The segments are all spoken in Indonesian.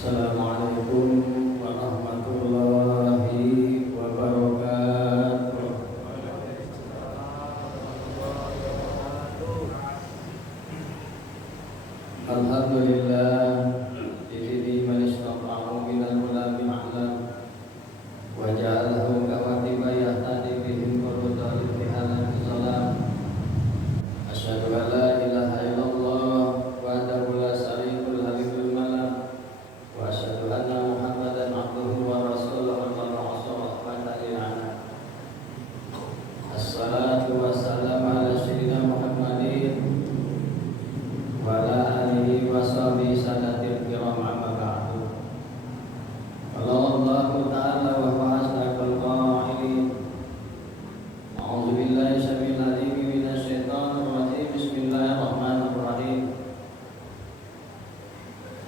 Assalamualaikum warahmatullahi wabarakatuh. Alhamdulillah Didi man istaqa'u minal ulami ma'lam wa ja'alahu kawatiba yahtadi bihim qurudal fihalan salam. Asyhadu an la ilaha illallah wahdahu la syarika lahu malam wa asyhadu anna Muhammadan abduhu wa rasuluhu sallallahu alaihi wasallam. Assalatu wassalamu ala sayyidina Muhammadin wa ala alihi wa sahbihi sadatil kiram amma ba'du. Allah ta'ala wa fa'asdaqal qa'ilin. A'udzu billahi syamil alim minasy syaithanir rajim. Bismillahirrahmanirrahim.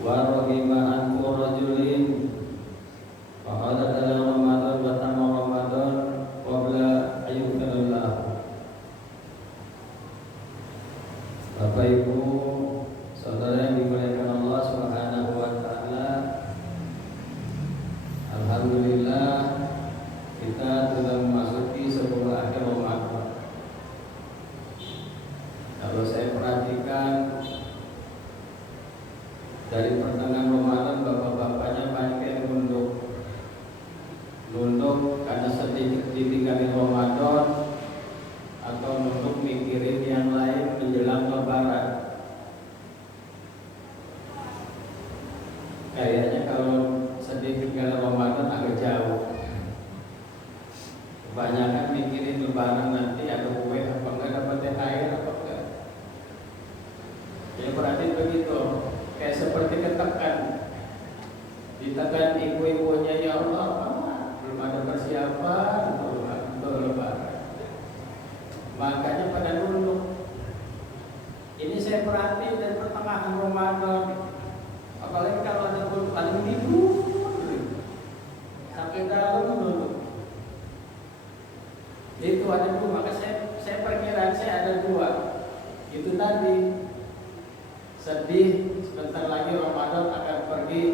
Wa ragiba an rajulin fa qala Ramadan wa tamma Ramadan qabla ayyukallah. Bapak Ibu saudara yang dimuliakan Allah Subhanahu wa taala, alhamdulillah kita telah memasuki sebuah akhir Ramadan. Kalau saya perhatikan dari pertengahan Ramadan, bapak-bapaknya banyak yang nunduk karena sedih ditinggalin Ramadan atau nunduk mikirin yang lain menjelang Lebaran. Kayaknya kalau sedih tinggal Ramadan agak jauh. Kebanyakan mikirin Lebaran nanti ada kue apa enggak, dapat THR apa enggak. Ya berarti begitu. Kayak seperti ditekan ibu-ibunya, ya Allah, belum ada persiapan untuk Lebaran. Makanya pada nunduk. Ini saya perhati dari pertengahan Ramadan. Apalagi kalau ada yang tidur sampai dalam dulu. Itu ada dua, maka saya perkiraan saya ada dua. Itu tadi sedih sebentar lagi Ramadan akan pergi.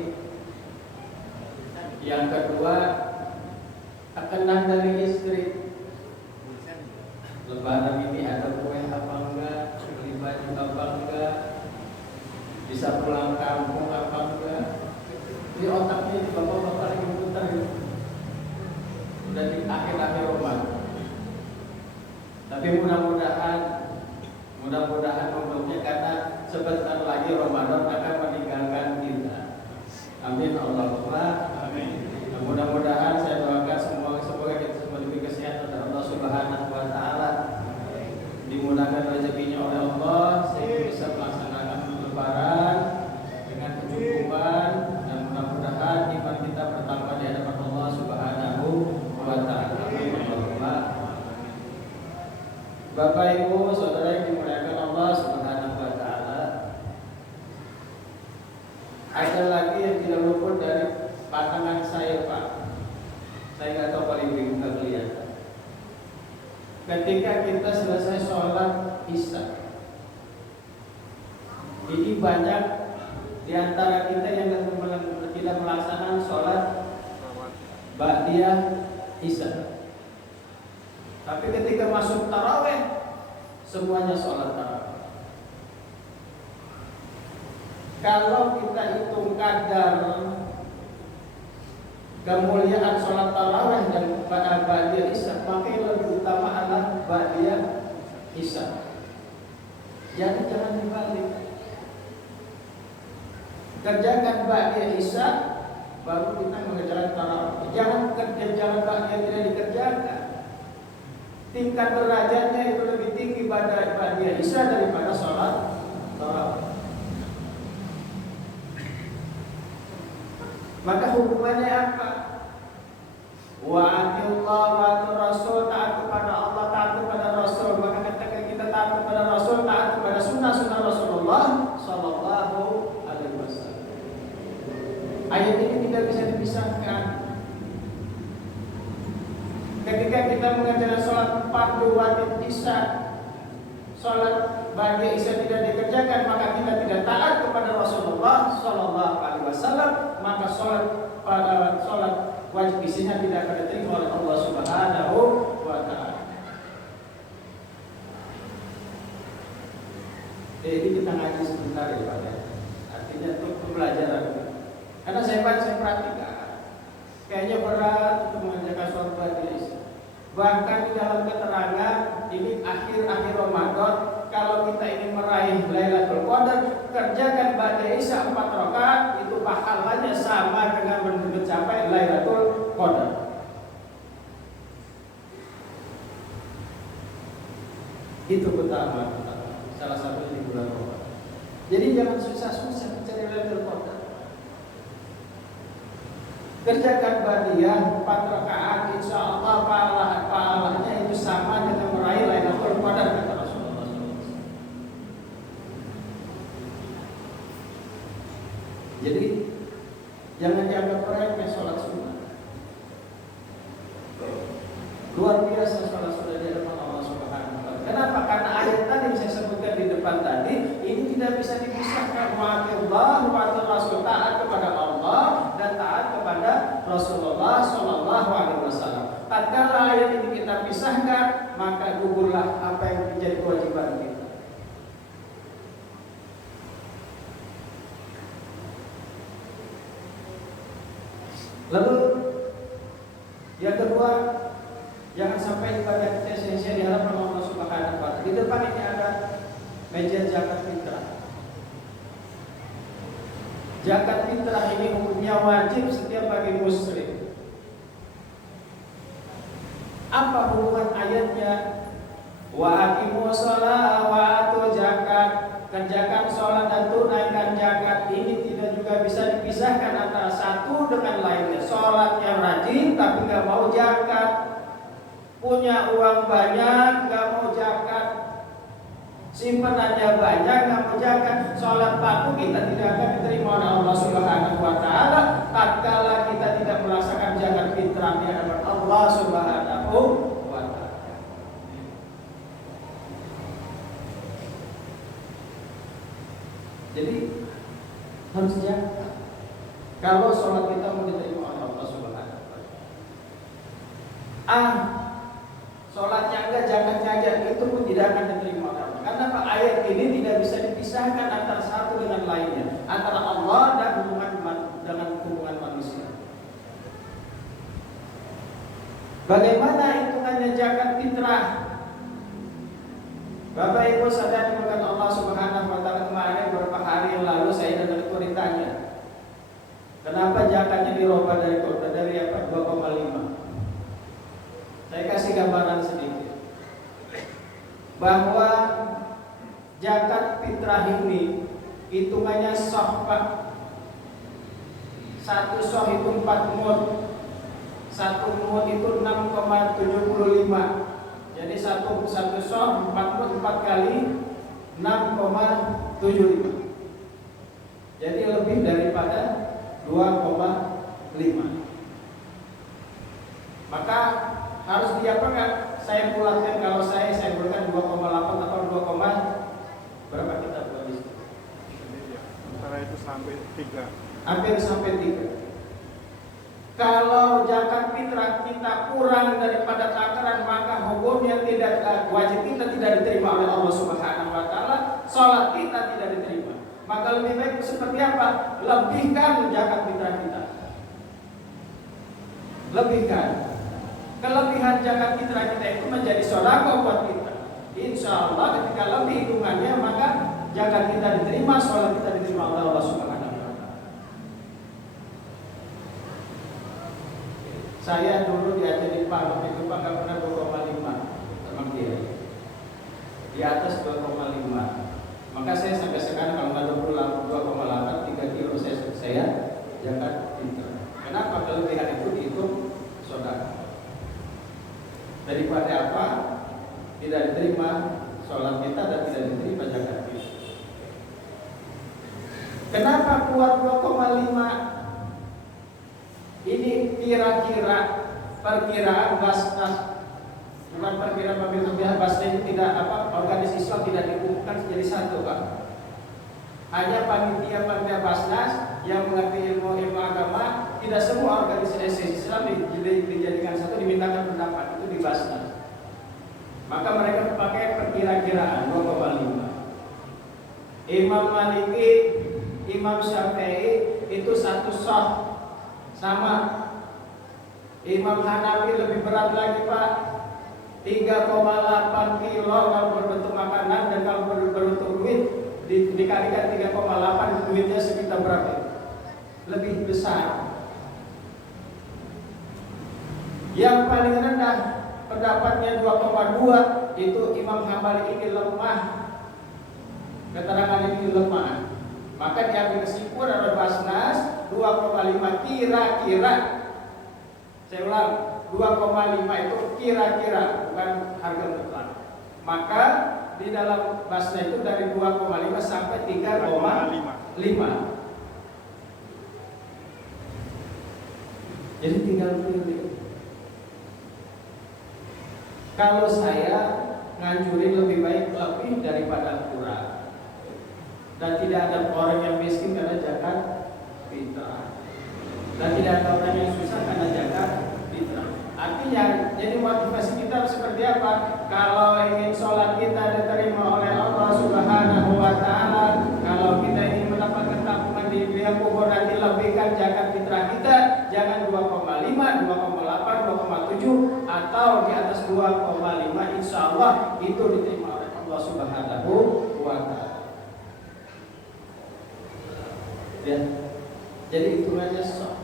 Yang kedua tekanan dari istri. Lebaran ini ada kue apa enggak, beli baju apa enggak, bisa pulang kampung apa enggak. Di otaknya di bapak-bapak lagi putar gitu. Udah di akhir-akhir Ramadan. Tapi mudah-mudahan untuknya, karena sebentar lagi Ramadan akan meninggalkan kita. Amin Allahumma amin. Mudah-mudahan saya doakan semoga kita semua diberi kesehatan dari Allah Subhanahu wa taala. Dimudahkan rezekinya oleh Allah sehingga bisa melaksanakan Lebaran dengan kecukupan, dan mudah-mudahan iman kita bertambah di hadapan Allah Subhanahu wa taala. Amin Allahumma. Bapak Ibu saudara yang dimuliakan Allah Subhanahu wa taala, ada lagi yang tidak luput dari pandangan saya, Pak. Saya nggak tahu paling nggak kelihatan. Ketika kita selesai sholat Isya, ini banyak di antara kita yang tidak melaksanakan sholat ba'diyah Isya. Tapi ketika masuk taraweh, semuanya sholat taraweh. Kalau kita hitung kadar kemuliaan sholat taraweh dan ba'diyah Isya, maka yang lebih utama adalah ba'diyah Isya. Jadi jangan dibalik. Kerjakan ba'diyah Isya, baru kita mengerjakan taraweh. Jangan ba'diyah tidak dikerjakan. Tingkat derajatnya itu lebih tinggi pada ba'diyah Isya daripada sholat tarawih. Maka hukumannya apa? Wa atiullah wa atur rasul, taat kepada Allah, taat kepada Rasul. Maka ketika kita taat kepada Rasul, taat kepada sunnah-sunnah Rasulullah sallallahu alaihi wasallam. Ayat ini tidak bisa dipisahkan. Ketika kita mengerjakan sholat fardu wajib Isya, sholat bahagia isya tidak dikerjakan, maka kita tidak taat kepada Rasulullah Shallallahu Alaihi Wasallam, maka sholat wajib isinya tidak akan diterima oleh Allah Subhanahu wa Ta'ala. Jadi kita ngaji sebentar ya Pak ya. Artinya untuk pembelajaran. Karena saya perhatikan, kayaknya berat untuk mengerjakan sholat ba'da isya. Bahkan di dalam keterangan ini akhir-akhir Ramadan, kalau kita ingin meraih Lailatul Qadar, kerjakan ba'da isya 4 rakaat, itu pahalanya sama dengan mencapai Lailatul Qadar. Itu pertama, salah satunya di bulan Ramadan. Jadi jangan susah-susah mencari Lailatul Qadar. Kerjakan ba'diyah 4 rakaat, insya Allah pahalanya itu sama dengan meraih Lailatul Qadar, kata Rasulullah SAW. Jadi jangan dianggap remeh sholat sunnah. Luar biasa sholat sunnah di hadapan Allah Subhanahu wa Ta'ala. Kenapa? Karena ayat tadi saya sebutkan di depan tadi, ini tidak bisa dipisahkan. Wa'atillah wa'atil Rasul, taat kepada Allah dan taat kepada Rasulullah Shallallahu Alaihi Wasallam. Tatkala ayat ini kita pisahkan, maka gugurlah apa yang menjadi kewajiban kita. Lalu yang kedua, jangan sampai ibadah kita sia-sia di hadapan Allah Subhanahu wa Ta'ala. Di depan ini ada meja zakat fitrah. Zakat fitrah ini hukumnya wajib setiap bagi muslim. Apa hubungan ayatnya? Wa aqimus shalah wa atu zakat. Kerjakan sholat dan tunaikan zakat. Ini tidak juga bisa dipisahkan antara satu dengan lainnya. Sholatnya rajin tapi nggak mau zakat. Punya uang banyak nggak mau zakat. Simpanannya banyak nggak mau zakat. Sholat patuh kita tidak akan diterima oleh Allah Subhanahu wa Ta'ala tatkala kita tidak merasakan zakat fitrah di hadapan Allah Subhanahu wa Ta'ala. Jadi harus zakat. Kalau sholat kita mau diterima oleh Allah Subhanahu wa Ta'ala. Sholatnya enggak, zakatnya aja, itu pun tidak akan diterima oleh Allah. Karena ayat ini tidak bisa dipisahkan antara satu dengan lainnya, antara Allah dan hubungan manusia. Bagaimana hitungannya zakat fitrah? Bapak Ibu sadar dimakan Allah Subhanahu wa Ta'ala. Kemarin beberapa hari yang lalu saya dengar itu ditanya, kenapa zakatnya dirubah dari 2,5? Saya kasih gambaran sedikit bahwa zakat fitrah ini hitungannya soh Pak. Satu soh itu 4 mud. Satu mud itu 6,75. Jadi satu soh 4 mud 4 kali 6,75. Jadi lebih daripada 2,5. Maka harus diapakan? Saya bulatkan, kalau saya bulatkan 2,8 atau 2, berapa kita buat di sini? Antara itu sampai 3. Hampir sampai 3. Kalau zakat fitrah kita kurang daripada takaran, maka hukumnya tidak wajib kita tidak diterima oleh Allah Subhanahu wa Ta'ala. Salat kita tidak diterima. Maka lebih baik seperti apa? Lebihkan zakat fitrah kita. Lebihkan. Kelebihan zakat fitrah kita itu menjadi sedekah buat kita. Insya Allah ketika lebih hitungannya, maka zakat kita diterima, sholat kita diterima oleh Allah Subhanahu wa Ta'ala. Saya dulu diajari Pak, waktu itu Pak nggak pernah 2,5 teman dia. Di atas 2,5. Maka saya sampai sekarang kalau nggak 2,8 3 kilo saya zakat fitrah. Kenapa? Kelebihan itu dihitung sedekah. Daripada apa? Tidak diterima sholat kita dan tidak diterima zakat kita. Kenapa kuat 2,5? Ini kira-kira perkiraan Basnas Bukan perkiraan pemimpin Basna itu tidak organisasi Islam tidak dikumpulkan menjadi satu, Pak. Hanya panitia Basnas yang mengerti ilmu agama, tidak semua organisasi Islam dijadikan satu, dimintakan pendapat itu di Basnas. Maka mereka pakai perkira-kiraan 2,5. Imam Maliki, Imam Syafi'i itu satu soh sama. Imam Hanafi lebih berat lagi, Pak. 3,8 kilo kalau berbentuk makanan, dan kalau berbentuk duit dikalikan 3,8, duitnya sekitar berapa? Lebih besar. Yang paling rendah pendapatnya 2,2, itu Imam Hambali ini lemah. Keterangan ini lemah. Maka diambil kesimpulan oleh Basnas 2,5 kira-kira. Saya ulang, 2,5 itu kira-kira, bukan harga mutlak. Maka di dalam Basnas itu dari 2,5 sampai 3,5. Jadi tinggal pilih. Kalau saya nganjurin lebih baik lebih daripada kurang. Dan tidak ada orang yang miskin karena zakat fitrah. Dan tidak ada orang yang susah karena zakat fitrah. Artinya, jadi motivasi kita seperti apa? Kalau ingin sholat kita diterima oleh Allah Subhanahu wa Ta'ala, kalau kita ingin mendapatkan tabungan di liang kubur, nanti lebihkan zakat fitrah kita, jangan 2,5, 2,8, 2,7 atau di atas 2,5, insya Allah itu diterima oleh Allah Subhanahu wa Ta'ala. Ya, jadi hitungannya sok,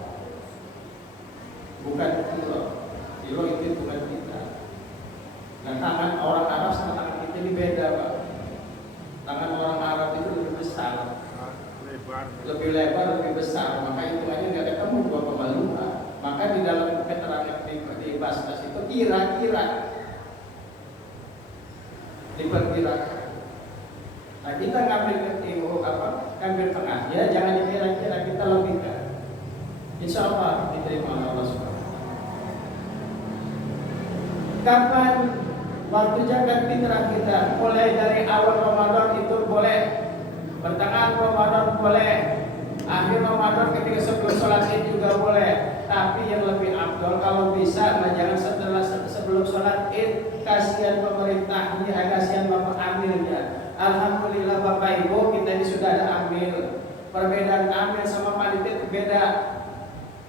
bukan kilo. Kilo itu hitungan kita. Nah, tangan orang Arab sama tangan kita ini beda, Pak. Tangan orang Arab itu lebih besar, lebih lebar, lebih besar. Maka hitungannya nggak ketemu 2,5. Maka di dalam keterangan di Basnas itu kira-kira diperkirakan. Nah, kita ngambil ngambil tengah, ya, jangan dikira-kira, kita lebihkan. Insya Allah diterima Allah SWT. Kapan waktu zakat fitrah kita? Mulai dari awal Ramadan itu boleh, pertengahan Ramadan boleh, akhir Ramadan ketika sebelum sholat Id juga boleh. Tapi yang lebih afdol kalau bisa, jangan sebelum sholat Id. Kasihan pemerintahnya, kasihan bapak amilnya. Alhamdulillah Bapak Ibu, kita ini sudah ada amil. Perbedaan amil sama panitia itu beda.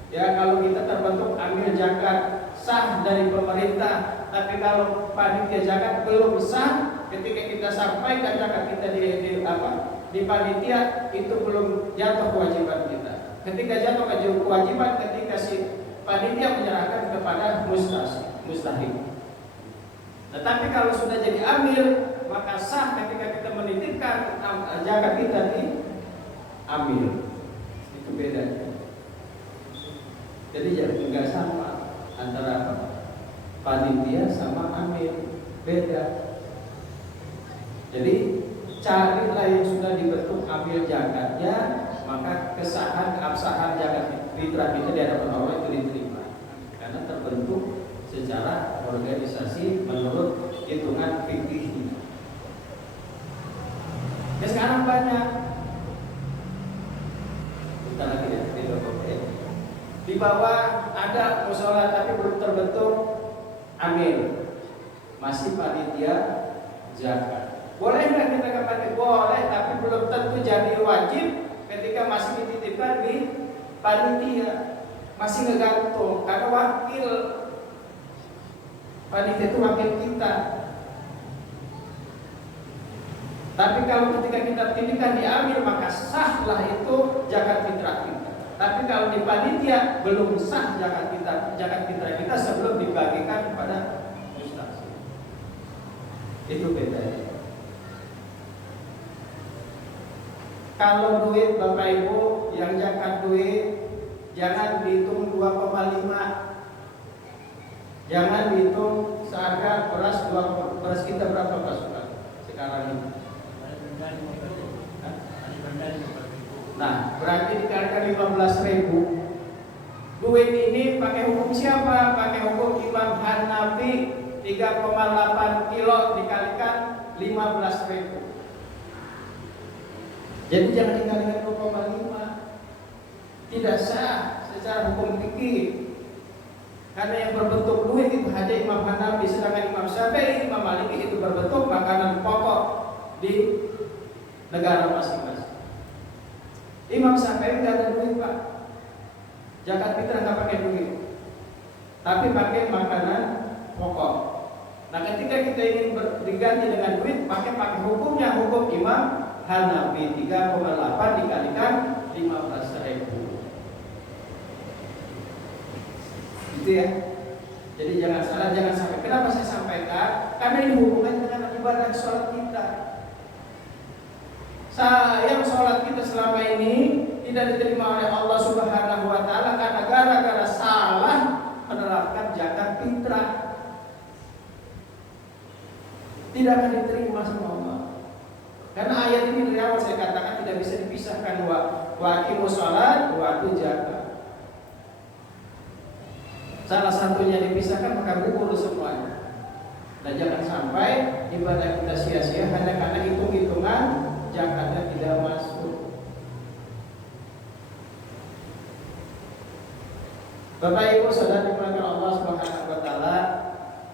Ya, kalau kita terbentuk amil zakat sah dari pemerintah, tapi kalau panitia zakat belum sah, ketika kita sampaikan zakat kita di panitia, itu belum jatuh kewajiban kita. Ketika jatuh kewajiban ketika si panitia menyerahkan kepada mustahik. Tetapi kalau sudah jadi amil, maka sah ketika kita menitipkan zakat kita di amil. Itu beda. Jadi enggak sama antara panitia sama amil, beda. Jadi carilah yang sudah dibentuk amil zakatnya, maka kesahan keabsahan zakat fitrah itu di hadapan Allah itu diterima karena terbentuk secara organisasi menurut hitungan fikih. Ya, sekarang banyak. Kita lagi ya, di bawah ada musola tapi belum terbentuk amil, masih panitia zakat. Boleh nggak kita kembali? Boleh, tapi belum tentu jadi wajib ketika masih dititipkan di panitia, masih ngegantung karena wakil panitia itu wakil kita. Tapi kalau ketika kita titipkan diambil, maka sahlah itu zakat fitrah kita. Tapi kalau di panitia belum sah zakat fitrah kita sebelum dibagikan kepada mustahik. Itu bedanya. Kalau duit Bapak Ibu yang zakat duit, jangan dihitung 2,5. Jangan dihitung seharga beras kita berapa pasukan sekarang ini. Nah, berarti dikalikan 15.000. Duit ini pakai hukum siapa? Pakai hukum Imam Hanafi. 3,8 kilo dikalikan 15.000. Jadi jangan dikalikan 2,5. Tidak sah secara hukum fikih. Karena yang berbentuk duit itu hanya Imam Hanafi, sedangkan Imam Syafi'i, Imam Maliki itu berbentuk makanan pokok di negara masing-masing. Imam Syafi'i tidak ada duit, Pak. Zakat fitrah nggak pakai duit, tapi pakai makanan pokok. Nah, ketika kita ingin diganti dengan duit, pakai hukumnya hukum Imam Hanafi, 3,8 dikalikan 15.000. Gitu ya. Jadi jangan salah, jangan sampai. Kenapa saya sampaikan? Karena ini hubungannya dengan ibadah sholat kita. Sayang sholat kita selama ini tidak diterima oleh Allah Subhanahu wa Ta'ala karena gara-gara salah menerapkan zakat fitrah. Tidak akan diterima sama Allah. Karena ayat ini dari awal saya katakan tidak bisa dipisahkan wa aqimus shalat wa atu zakat. Salah satunya dipisahkan maka gugur semuanya. Dan jangan sampai ibadah kita sia-sia hanya karena hitung-hitungan zakatnya tidak masuk. Bapak Ibu saudara dimuliakan Allah Subhanahu wa Ta'ala,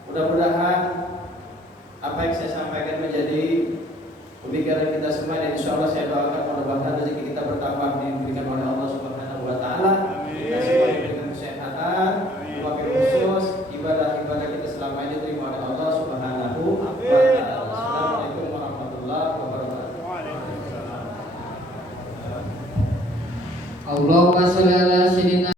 mudah-mudahan apa yang saya sampaikan menjadi pemikiran kita semua, dan insya Allah saya doakan mudah-mudahan rezeki kita bertambah diberikan oleh Allah Subhanahu wa Ta'ala. Amin.